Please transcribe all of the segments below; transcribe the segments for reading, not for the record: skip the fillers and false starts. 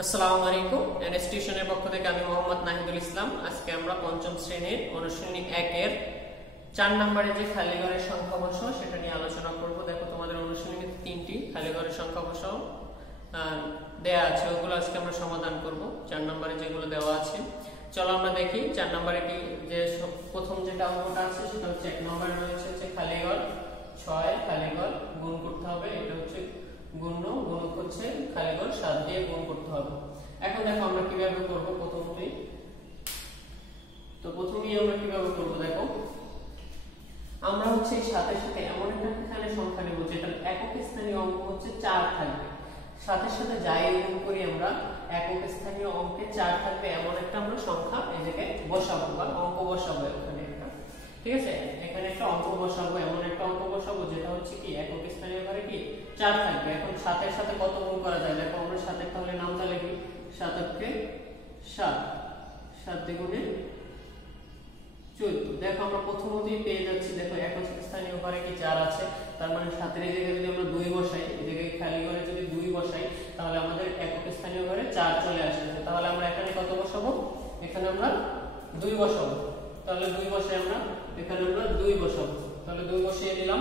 আসসালামু আলাইকুম। এনএস টিউশনের পক্ষ থেকে আমি মোহাম্মদ নাহিদুল ইসলাম। আজকে আমরা পঞ্চম শ্রেণীর অনুশীলনী 1 এর 4 নম্বরে যে খালি ঘরের সংখ্যা বসাও সেটা নিয়ে আলোচনা করব। দেখো তোমাদের অনুশীলনীতে 3টি খালি ঘরের সংখ্যা বসাও দেয়া আছে, ওগুলো আজকে আমরা সমাধান করব। 4 নম্বরে যেগুলো দেওয়া আছে চলো আমরা দেখি। 4 নম্বরে কি যে প্রথম যেটা অঙ্কটা আছে সেটা হচ্ছে 1 নম্বরে রয়েছে হচ্ছে খালি ঘর 6 খালি ঘর গুণ করতে হবে। এটা হচ্ছে গুণ হচ্ছে খালি ঘর 7 দিয়ে গুণ করতে হবে। এখন দেখো আমরা কিভাবে করব। প্রথমেই আমরা কিভাবে করব দেখো, আমরা হচ্ছে সাথে সাথে এমন একটা এখানে সংখ্যা নেব যেটা একক স্থানীয় অঙ্ক হচ্ছে 4 থাকবে। সাথে সাথে যাই গুণ করি আমরা একক স্থানীয় অঙ্কে 4 থাকবে এমন একটা আমরা সংখ্যা এই জায়গায় বসাবো বা অঙ্ক বসাবো। এখানে একটা ঠিক আছে, এখানে একটা অঙ্ক বসাবো, এমন একটা অঙ্ক বসাবো যেটা হচ্ছে কি একক স্থানীয় ঘরে কি 4 থাকবে। এখন সাথের সাথে কত গুণ করা যায় দেখো, আমরা সাথে তাহলে নামটা লিখি 7 কে 7, 7 দ্বিগুণে 14। দেখো আমরা প্রথমতেই পেয়ে যাচ্ছি, দেখো একক স্থানীয় ঘরে কি 4 আছে, তার মানে 7 এর জায়গায় যদি আমরা 2 বসাই, এই জায়গায় খালি ঘরে যদি 2 বসাই তাহলে আমাদের একক স্থানীয় ঘরে 4 চলে আসবে। তাহলে আমরা এখানে কত বসাবো, এখানে আমরা 2 বসাবো। তাহলে 2 বসাই আমরা এখানে আমরা 2 বসাবো। তাহলে 2 বসিয়ে দিলাম।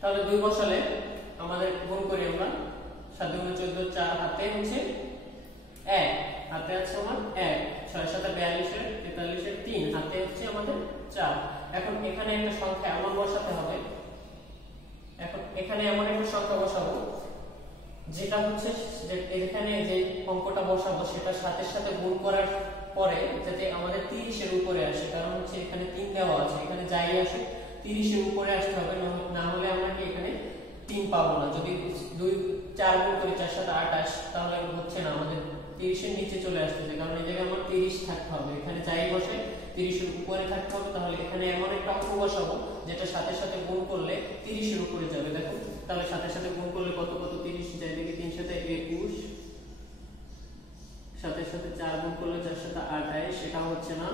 তাহলে 2 বসালে আমাদের গুণ করি আমরা 7 দুগুণে 14, 4 হাতে হচ্ছে 1, হাতে আছে আমার 1, 6 7 42 এর 43 এর 3, হাতে হচ্ছে আমাদের 4। এখন এখানে একটা সংখ্যা এমন বসাতে হবে, এখন এখানে এমন একটা সংখ্যা বসাবো যেটা হচ্ছে যে এখানে যে অঙ্কটা বসাবো সেটা সাথে সাথে গুণ করার পরে যাতে আমাদের 30 এর উপরে আসে। কারণ হচ্ছে এখানে 3 দেওয়া আছে, এখানে যাই আসে 30 এর উপরে আসতে হবে, না হলে আমরা কি এখানে 3 পাবো না। যদি 4 গুণ করি 4 7 28 তাহলে হচ্ছে না, আমাদের 30 এর নিচে চলে আসতেছে। কারণ এই জায়গায় আমার 30 থাকতে হবে, এখানে যাই বসে 30 এর উপরে থাকতে হবে। তাহলে এখানে এমন একটা অঙ্ক বসাবো যেটা সাথে সাথে গুণ করলে 30 এর উপরে যাবে। দেখো তাহলে সাথে সাথে গুণ করলে কত 30 যায় দেখি, 3 7 21, সাথে সাথে 4 গুণ করলে 4 7 28, এটা হচ্ছে না।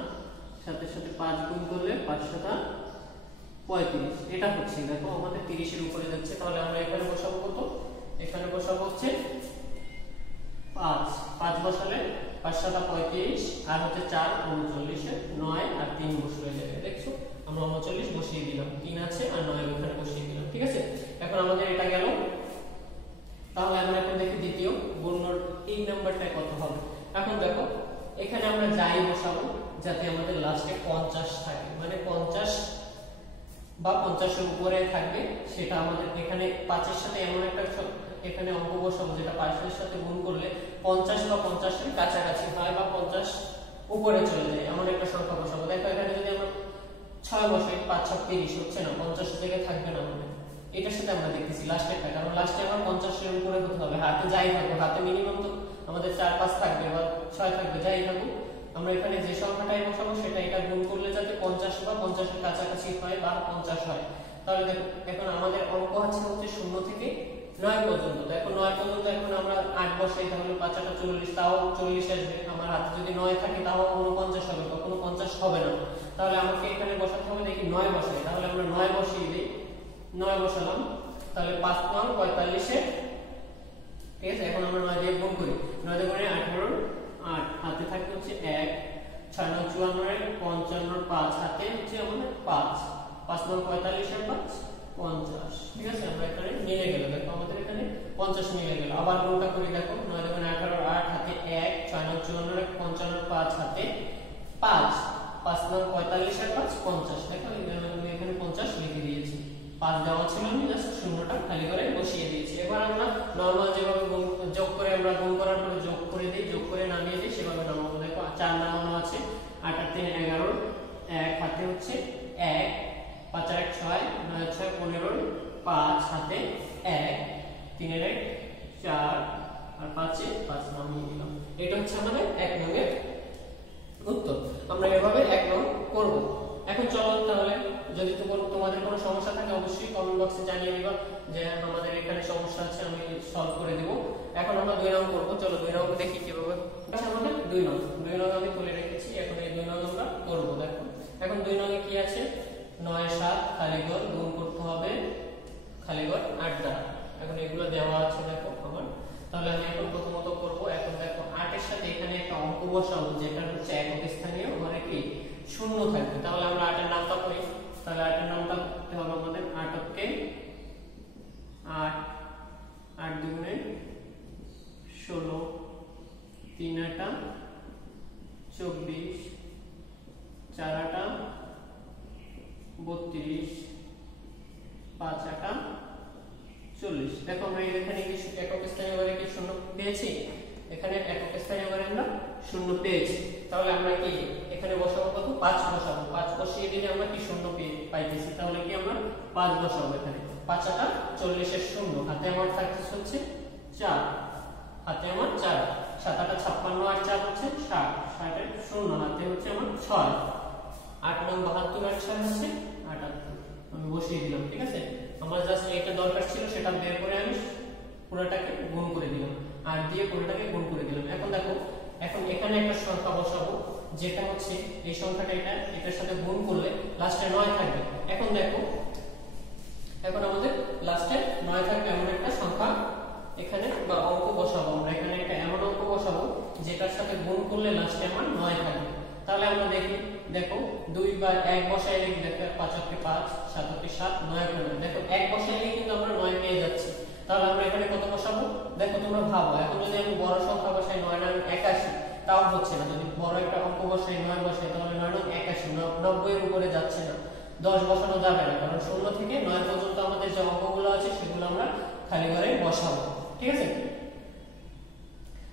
সাথে সাথে 5 গুণ করলে 5 7 35, এটা হচ্ছে। দেখো আমাদের 30 এর উপরে যাচ্ছে। তাহলে আমরা এখানে বসাবো কত, এখানে বসাবো হচ্ছে 5 বসালে 5 7 35 আর হচ্ছে 4 39 এর 9 আর 3 বসিয়ে যাবে। দেখছো আমরা 39 বসিয়ে দিলাম, 3 আছে আর 9 ওখানে বসিয়ে দিলাম। ঠিক আছে, এখন আমাদের এটা গেল। তাহলে আমরা এখন দেখি দ্বিতীয় গুণর এই নাম্বারটা কত হবে। এখন দেখো এখানে আমরা যাই বসাবো যাতে আমাদের লাস্টে 50 থাকে, মানে 50 বা 50 এর উপরে থাকবে, সেটা আমাদের এখানে 5 এর সাথে এমন একটা এখানে অঙ্ক বসাবো যেটা 5 এর সাথে গুণ করলে 50 বা 50 এর কাছাকাছি হয় বা 50 উপরে চলে যায়, এমন একটা সংখ্যা বসাবো। দেখো এখানে যদি আমরা 6 বসাই 5 6 30 হচ্ছে না, 50 এর জায়গায় থাকবে না। মানে এটার সাথে আমরা দেখতেছি লাস্টেরটা, কারণ লাস্টে আমার 50 এর উপরে হতে হবে। হাতে যাই থাকবে, হাতে মিনিমাম তো আমাদের 4 5 থাকবে বা 6 থাকবে, যাই থাকুক আমরা এখানে যে সংখ্যাটাই বসাবো সেটা এটা গুণ করলে যাতে 50 বা 50 এর কাছাকাছি হয় বা 50 হয়। তাহলে দেখো এখন আমাদের অঙ্ক আছে হচ্ছে 0 থেকে 9 পর্যন্ত। দেখো 9 পর্যন্ত এখন আমরা 8 বসাই, তাহলে 5 8 40, তাও 40 আসবে। আমার হাতে যদি 9 থাকে তাও 49 হবে, কখনো 50 হবে না। তাহলে আমাকে এখানে বসাতে হবে, দেখি 9 বসাই। তাহলে আমরা 9 বসিয়ে দিই, 9 বসালাম। তাহলে 5 9 45 এর, ঠিক আছে। এখন আমরা 9 দিয়ে গুণ করি, 9 দিয়ে গুণে 18 8, হাতে থাকে হচ্ছে 1, 6 9 54 এর 55 5, হাতে হচ্ছে আমাদের 5, 5 9 45 এর 5 50। ঠিক আছে, আমরা এখানে মিলে গেল। দেখো আমাদের এখানে 50 মিলে গেল। আবার গুণটা করি, দেখো 9 দিয়ে গুণে 18 8, হাতে 1, 6 9 54 এর 55 5, হাতে 5, 5 9 45 এর 5 50। দেখো আমি এখানে 50 লিখে দিয়েছি, 5 দেওয়া ছিল, আমি জাস্ট শূন্যটা খালি করে বসিয়ে দিয়েছি। এবার আমরা নরমাল যেভাবে যোগ করে আমরা গুণ করার পরে যোগ করে দিই, যোগ করে নামিয়ে দিই সেভাবে নামাবো। দেখো 4 নামানো আছে, 8 আর 3 11, 1 হাতে হচ্ছে 1, 5 আর 1 6, 9 আর 6 15, 5 হাতে 1, 3 এর 1 4 আর 5 এ 5 নামিয়ে দিলাম। এটা হচ্ছে আমাদের 1 নংয়ের উত্তর। আমরা এভাবে 1 নং করব। এখন চলো তাহলে, যদি তোমাদের কোনো সমস্যা থাকে অবশ্যই কমেন্ট বক্সে জানিয়ে দিবা যে আমাদের এখানে সমস্যা আছে, আমি সলভ করে দেব। এখন আমরা 2 নং করব। চলো 2 নং দেখি কিভাবে। এটা আমাদের 2 নং আমি তুলে রেখেছি, এখন এই 2 নং আমরা করব। দেখো এখন 2 নং এ কি আছে, 9 7 খালি ঘর গুণ করতে হবে খালি ঘর 8 দ্বারা। এখন এগুলো দেওয়া আছে দেখো আমার তাহলে আমি এখন প্রথমত করব। এখন দেখো 8 এর সাথে এখানে একটা অঙ্ক বসাবো যেটা হচ্ছে একক স্থানীয় ঘরে কি শূন্য থাকবে। তাহলে আমরা 8 এর নামটা করি। তাহলে 8 এর নামটা করতে হবে আমাদের 8 কে 8 8 দুগুণে 16 3 8 24 4 8 32 5 8 40। দেখো আমরা এখানে কি একক স্থানীয় ঘরে কি শূন্য পেয়েছি, এখানে একক স্থানীয় ঘরে আমরা শূন্য পেয়েছি। তাহলে আমরা কি এখানে বসাবো কত 5 বসাবো। 5 বসিয়ে দিলে আমরা কি শূন্য পাইতেছি, তাহলে কি আমরা 5 বসাবো এখানে। 5 8 40 এর শূন্য, হাতে আমার থাকছে হচ্ছে 4, হাতে আমার 4, 7 8 56 আর 4 হচ্ছে 60, 60 এর শূন্য, হাতে হচ্ছে আমার 6, 8 9 72 আর 6 হচ্ছে 78। আমি বসিয়ে দিলাম, ঠিক আছে। আমার জাস্ট এটা দরকার ছিল, সেটা বের করে আমি পুরোটাকে গুণ করে দিলাম, আর দিয়ে পুরোটাকে গুণ করে দিলাম। এখন দেখো, এখন এখানে একটা সংখ্যা বসাবো যেটা হচ্ছে এই সংখ্যাটা এটার সাথে গুণ করলে লাস্টে 9 থাকবে। এখন দেখো, এখন আমাদের লাস্টে 9 থাকবে এমন একটা সংখ্যা এখানে বা অঙ্ক বসাবো আমরা। এখানে একটা এমন অঙ্ক বসাবো যেটার সাথে গুণ করলে লাস্টে আমার 9 থাকবে। তাহলে আমরা দেখি, দেখো 2 বার 1 বসাইলে দেখো 5 কে 5 7 কে 7 9 কে 9। দেখো 1 বসাইলে কিন্তু আমরা 9 পেয়ে যাচ্ছি। তাহলে আমরা এখানে কত বসাবো? দেখো তোমরা ভাবো, এখন যদি আমি বড় সংখ্যা বসাই 9 9 81, তাও হচ্ছে না। যদি বড় একটা অঙ্ক বসাই 9 বসাই, তাহলে 9 9 81, 90 এর উপরে যাচ্ছে না। 10 বসানো যাবে না, কারণ 0 থেকে 9 পর্যন্ত আমাদের যে অঙ্কগুলো আছে সেগুলো আমরা খালি ঘরে বসাবো, ঠিক আছে।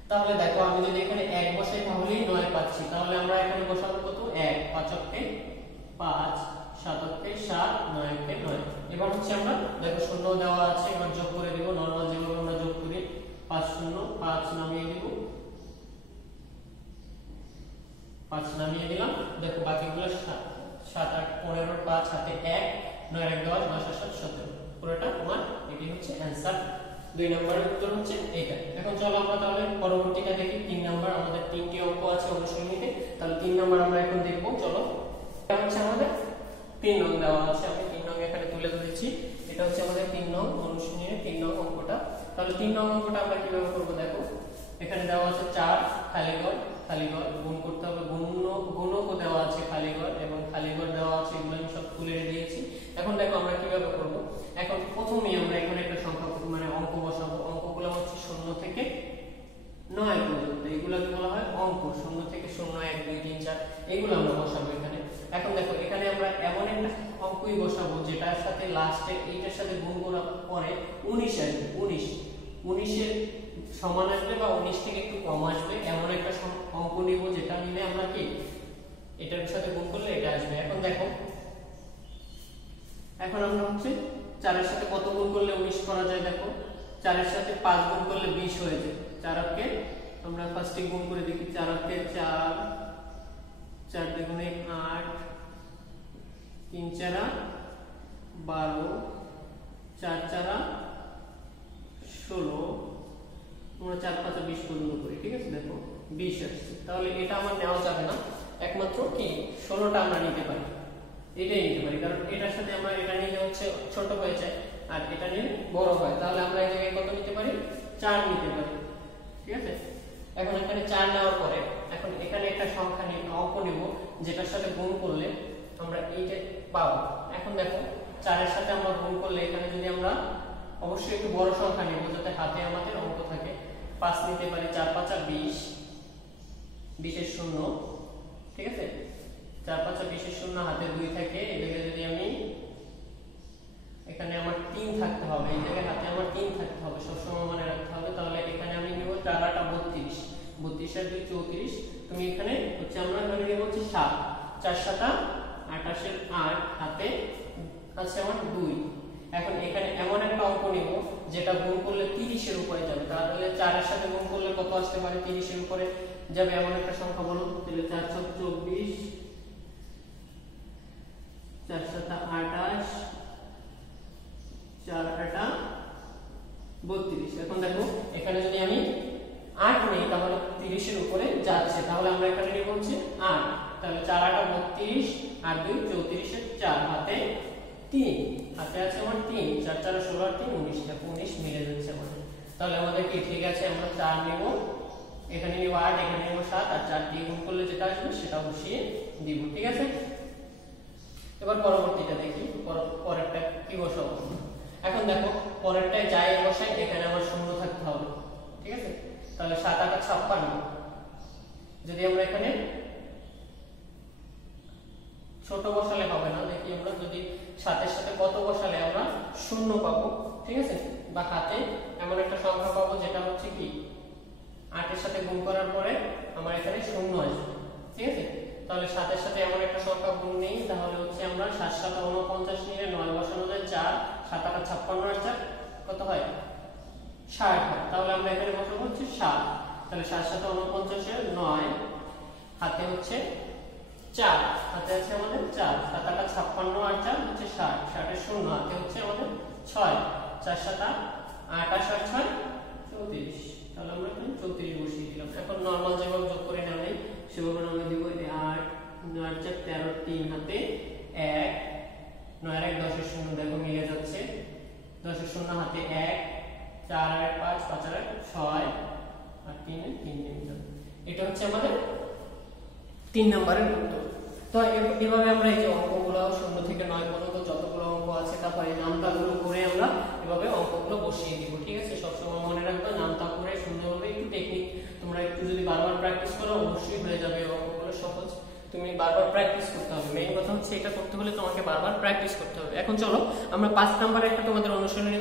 তাহলে দেখো, আমি যদি এখানে 1 বসাই তাহলেই 9 পাচ্ছি। তাহলে আমরা এখানে বসাবো কত? 1, 5 কে 5, 7 কে 7, 9 কে 9। এবার হচ্ছে আমরা দেখো শূন্য দেওয়া আছে, এবার যোগ করে দিব নরমাল যেভাবে আমরা যোগ করি। 5 0 5 নামিয়ে দিব, 5 নামিয়ে দিলাম। দেখো বাকিগুলো 7 7 8 15 5 হাতে 1 9 1 10 10 7 17, পুরোটা তোমার এটি হচ্ছে অ্যানসার। 2 নম্বরের উত্তর হচ্ছে এইটা। এখন চলো আমরা তাহলে পরবর্তীটা দেখি। 3 নাম্বার, আমাদের 3টি অঙ্ক আছে অনুশীলনীতে। তাহলে 3 নাম্বার আমরা এখন দেখব। চলো, এটা হচ্ছে আমাদের 3 নং দেওয়া আছে, আমি 3 নং এখানে তুলে ধরেছি। এটা হচ্ছে আমাদের 3 নং অনুশীলনীর 3 নং অঙ্কটা। তাহলে 3 নং অঙ্কটা আমরা কিভাবে করব দেখো। এখানে দেওয়া আছে 4 খালি ঘর গুণ করতে হবে। গুণকও দেওয়া আছে খালি ঘর এবং খালি ঘর দেওয়া আছে, এগুলো আমি সব তুলে দিয়েছি। এখন দেখো আমরা কিভাবে করব। এখন প্রথমেই আমরা এখানে একটা সংখ্যা মানে অঙ্ক বসাবো। অঙ্কগুলো হচ্ছে 0 থেকে 9 পর্যন্ত, এগুলোকে বলা হয় অঙ্ক। 0 থেকে 0 1 2 3 4 এগুলো আমরা বসাবো এখানে। এখন দেখো, এখানে আমরা এমন একটা অঙ্কই বসাবো যেটার সাথে লাস্টে এইটার সাথে গুণ করার পরে 19 আসবে। 19 এর সমান আসবে বা 19 থেকে একটু কম আসবে, এমন একটা অঙ্ক নিব যেটা নিলে আমরা কি এটার সাথে গুণ করলে এটা আসবে। এখন দেখো, এখন আমরা হচ্ছে 4 এর সাথে কত গুণ করলে 19 করা যায় দেখো। 4 এর সাথে 5 গুণ করলে 20 হয়ে যায়। 4 কে আমরা ফার্স্টে গুণ করে দেখি। 4 কে 4, 4 দুগুণে 8, 3 4 12, 4 4 16, আমরা 4 5 20 পর্যন্ত করি, ঠিক আছে। দেখো 20 আসছে। তাহলে এটা আমার নেওয়া যাবে না, একমাত্র কি 16টা আমরা নিতে পারি, এটাই নিতে পারি। কারণ এটার সাথে আমরা এটা নিলে হচ্ছে ছোট হয়ে যায় আর এটা নিলে বড় হয়। তাহলে আমরা এই জায়গায় কত নিতে পারি? 4 নিতে পারি, ঠিক আছে। এখন এখানে 4 নেওয়ার পরে এখন এখানে একটা সংখ্যা নিয়ে অঙ্ক নিব যেটার সাথে গুণ করলে আমরা এইটা পাবো। এখন দেখো, 4 এর সাথে আমরা গুণ করলে এখানে যদি আমরা অবশ্যই একটু বড় সংখ্যা নিব যাতে হাতে আমাদের অঙ্ক থাকে। 5 নিতে পারি। 4 5 20, 20 এর শূন্য, ঠিক আছে। 4 5 20 এর শূন্য, হাতে 2 থাকে। এই জায়গায় যদি আমি এখানে আমার 3 থাকতে হবে, এই জায়গায় হাতে আমার 3 থাকতে হবে, সবসময় মনে রাখতে হবে। তাহলে এখানে আমি নিব 4 8 32, 32 আর 2 34। তুমি এখানে হচ্ছে আমরা ধরে নিব হচ্ছে 7, 4 7 28 এর 8, হাতে আছে আমার 2। এখন এখানে এমন একটা অঙ্ক নিব যেটা গুণ করলে 30 এর উপরে যাবে। তাহলে 4 এর সাথে গুণ করলে কত আসতে পারে? 30 এর উপরে যাবে এমন একটা সংখ্যা বলো। তাহলে 4 7 24, 4 7 28, 4 8 32। এখন দেখো, এখানে যদি আমি 8 নেই তাহলে 30 এর উপরে যাচ্ছে। তাহলে আমরা এখানে নিব হচ্ছে 8। তাহলে 4 8 32 আর 2 34 এর 4, হাতে 3, হাতে আছে আমার 3, 4 4 16 আর 3 19, দেখো 19 মিলে যাচ্ছে আমাদের। তাহলে আমাদের কি ঠিক আছে, আমরা 4 নেব, এখানে নেব 8, এখানে নেব 7, আর 4 দিয়ে গুণ করলে যেটা আসবে সেটা বসিয়ে দিব। ঠিক আছে, এবার পরবর্তীটা দেখি, পরেরটা কি বসাবো। এখন দেখো পরেরটায় যাই বসাই এখানে আমার শূন্য থাকতে হবে। ঠিক আছে, তাহলে 7 8 56, যদি আমরা এখানে ছোট বসালে হবে না, দেখি আমরা যদি 7 এর সাথে কত বসালে আমরা শূন্য পাবো। ঠিক আছে, বা হাতে এমন একটা সংখ্যা পাবো যেটা হচ্ছে কি 8 এর সাথে গুণ করার পরে আমার এখানে শূন্য আসবে। ঠিক আছে, তাহলে 7 এর সাথে এমন একটা সংখ্যা গুণ নেই, তাহলে হচ্ছে আমরা 7 7 49 নিলে 9 বসানো যায় 4, 7 8 56 আর 4 কত হয় 60 হয়। তাহলে আমরা এখানে বসাবো হচ্ছে 7, তাহলে 7 7 49 এর 9, হাতে হচ্ছে 4, হাতে আছে আমাদের 4, 7 8 56 আর 4 হচ্ছে 60, 60 এর শূন্য হাতে হচ্ছে আমাদের 6, 4 7 8 8 আর 6 34, তাহলে আমরা এখানে 34 বসিয়ে দিলাম। এখন নরমাল যেভাবে যোগ করে নেওয়া নেই সেভাবে আমরা দিব 8 9 4 13, 3 হাতে 1, 9 1 10 এর শূন্য, দেখো মিলে যাচ্ছে, 10 এর শূন্য হাতে 1, 4 আর 5 5 আর 6 আর 3 এর 3 নিলাম। এটা হচ্ছে আমাদের 3 নম্বরের উত্তর। তো এভাবে আমরা এই যে অঙ্কগুলো 0 থেকে 9 পর্যন্ত যতগুলো অঙ্ক আছে তারপরে নামতাগুলো করে আমরা এভাবে অঙ্কগুলো বসিয়ে দিব। ঠিক আছে, সবসময় মনে রাখবে নামতা করে সুন্দরভাবে একটু টেকনিক তোমরা একটু যদি বারবার প্র্যাকটিস করো অবশ্যই হয়ে যাবে অঙ্কগুলো সহজ। তুমি বারবার প্র্যাকটিস করতে হবে, মেইন কথা হচ্ছে এটা করতে হলে তোমাকে বারবার প্র্যাকটিস করতে হবে। এখন চলো আমরা 5 নম্বরে একটা তোমাদের অনুশীলনী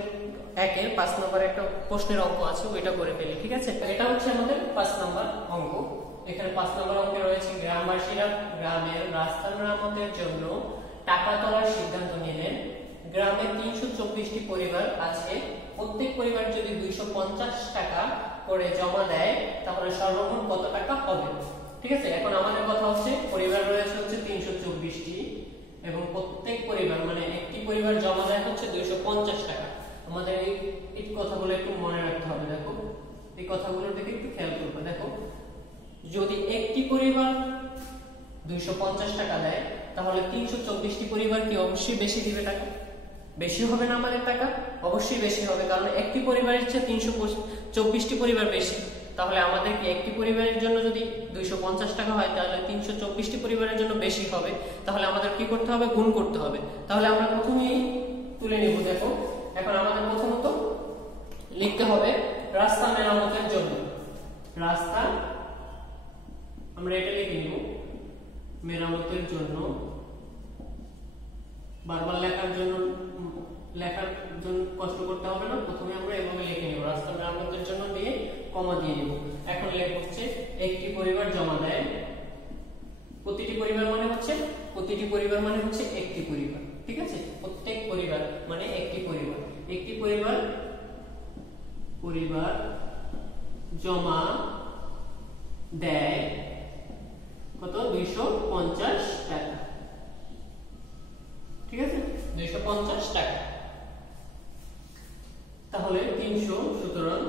1 এর 5 নম্বরে একটা প্রশ্নের অঙ্ক আছে ওইটা করে ফেলি। ঠিক আছে, এটা হচ্ছে আমাদের 5 নম্বর অঙ্ক। এখানে 5 নম্বর অঙ্কে রয়েছে গ্রামবাসীরা গ্রামের রাস্তা মেরামতের জন্য টাকা তোলার সিদ্ধান্ত নিলেন। গ্রামে 324টি পরিবার আছে, প্রত্যেক পরিবার যদি 250 টাকা করে জমা দেয় তাহলে সর্বমোট কত টাকা হবে। ঠিক আছে, এখন আমাদের কথা হচ্ছে পরিবার রয়েছে হচ্ছে 324টি এবং প্রত্যেক পরিবার মানে একটি পরিবার জমা দেয় হচ্ছে 250 টাকা। আমাদের এই কথাগুলো একটু মনে রাখতে হবে। দেখো এই কথাগুলোর দিকে একটু খেয়াল করবে। দেখো যদি একটি পরিবার 250 টাকা দেয় তাহলে 324টি পরিবার কি অবশ্যই বেশি দিবে টাকা, বেশি হবে না আমাদের টাকা, অবশ্যই বেশি হবে, কারণ একটি পরিবারের চেয়ে 324টি পরিবার বেশি। তাহলে আমাদের কি একটি পরিবারের জন্য যদি 250 টাকা হয় তাহলে 324টি পরিবারের জন্য বেশি হবে, তাহলে আমাদের কি করতে হবে, গুণ করতে হবে। তাহলে আমরা প্রথমেই তুলে নেব। দেখো এখন আমাদের প্রথমত লিখতে হবে রাস্তা মেরামতের জন্য, রাস্তা আমরা এটা লিখে নিব মেরামতের জন্য, বারবার লেখার জন্য কষ্ট করতে হবে না, প্রথমে আমরা এভাবে লিখে নিব রাস্তা মেরামতের জন্য দিয়ে কমা দিয়ে দিব। এখন লেখ হচ্ছে একটি পরিবার জমা দেয়, প্রতিটি পরিবার মানে হচ্ছে একটি পরিবার। ঠিক আছে, প্রত্যেক পরিবার মানে একটি পরিবার, একটি পরিবার জমা দেয় কত 250 টাকা। ঠিক আছে, 250 টাকা। তাহলে 300, সুতরাং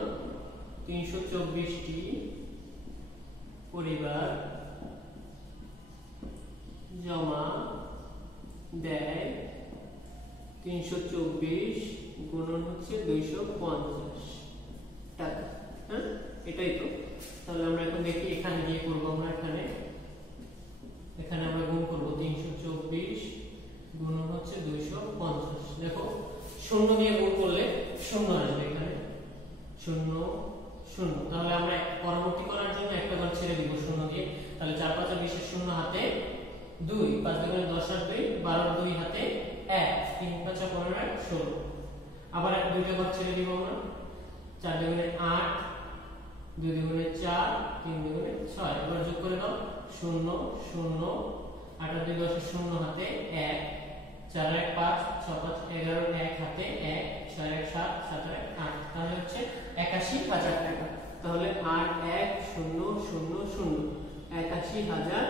324টি পরিবার জমা দেয় 324 গুণন হচ্ছে 250 টাকা। হ্যাঁ, এটাই তো। তাহলে আমরা এখন দেখি এখানে দিয়ে করব, আমরা এখানে আমরা গুণ করব 324 গুণন হচ্ছে 250। দেখো শূন্য দিয়ে গুণ করলে শূন্য আসবে, এখানে 0 0। তাহলে আমরা পরবর্তী করার জন্য একটা ঘর ছেড়ে দিব শূন্য দিয়ে, তাহলে 4 5 20 এর শূন্য হাতে 2, 5 2 10 আর 2 12 2 হাতে 1, 3 5 15 16। আবার দুইটা ঘর ছেড়ে দিব আমরা, 4 2 8, 2 2 4, 3 2 6। এবার যোগ করে দাও 0 0, 8 2 10 এর শূন্য হাতে 1, 4 1 5, 6 5 11 1 হাতে 1, 6 1 7, 7 1 8। তাহলে হচ্ছে ৮১,০০০ টাকা। তাহলে 8 1 0 0 0 ৮১,০০০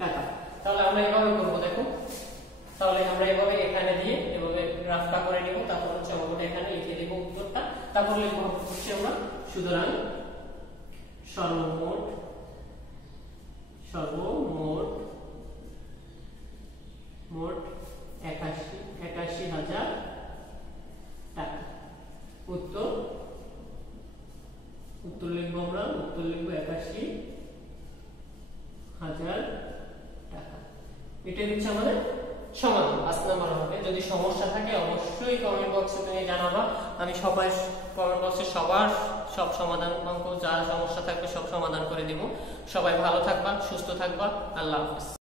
টাকা। তাহলে আমরা এভাবে করব। দেখো তাহলে আমরা এভাবে এখানে দিয়ে এভাবে গ্রাফটা করে নিব, তারপর হচ্ছে আমরা এখানে লিখে দেব উত্তরটা, তারপর লিখব হচ্ছে আমরা সুতরাং সর্বমোট ৮১,০০০ টাকা। উত্তর এটাই হচ্ছে আমাদের সমাধান 5 নাম্বার হবে। যদি সমস্যা থাকে অবশ্যই কমেন্ট বক্সে তুমি জানাবা, আমি সবাই কমেন্ট বক্সে সবার সব সমাধান অঙ্ক যা সমস্যা থাকবে সব সমাধান করে দিব। সবাই ভালো থাকবা, সুস্থ থাকবা, আল্লাহ হাফেজ।